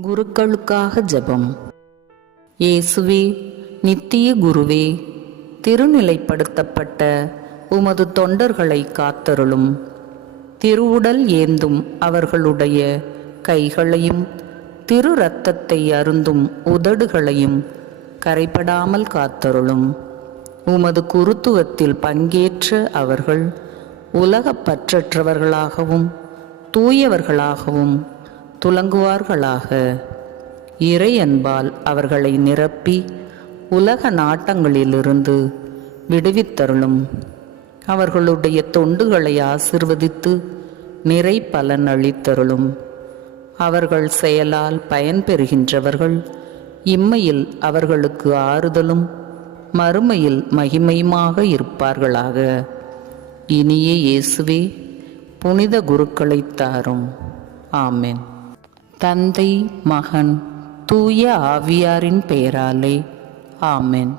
குருக்களுக்காக ஜெபம். இயேசுவே, நித்திய குருவே, திருநிலைப்படுத்தப்பட்ட உமது தொண்டர்களை காத்தருளும். திருவுடல் ஏந்தும் அவர்களுடைய கைகளையும் திரு இரத்தத்தை அருந்தும் உதடுகளையும் கரைபடாமல் காத்தருளும். உமது குருத்துவத்தில் பங்கேற்ற அவர்கள் உலகப் பற்றற்றவர்களாகவும் தூயவர்களாகவும் துலங்குவார்களாக. இறை அன்பால் அவர்களை நிரப்பி உலக நாட்டங்களிலிருந்து விடுவித்தருளும். அவர்களுடைய தொண்டுகளை ஆசிர்வதித்து நிறை பலன் அளித்தருளும். அவர்கள் செயலால் பயன்பெறுகின்றவர்கள் இம்மையில் அவர்களுக்கு ஆறுதலும் மறுமையில் மகிமையுமாக இருப்பார்களாக. இனிய இயேசுவே, புனித குருக்களைத் தாரும். ஆமென். தந்தை, மகன், தூய ஆவியாரின் பெயராலே. ஆமென்.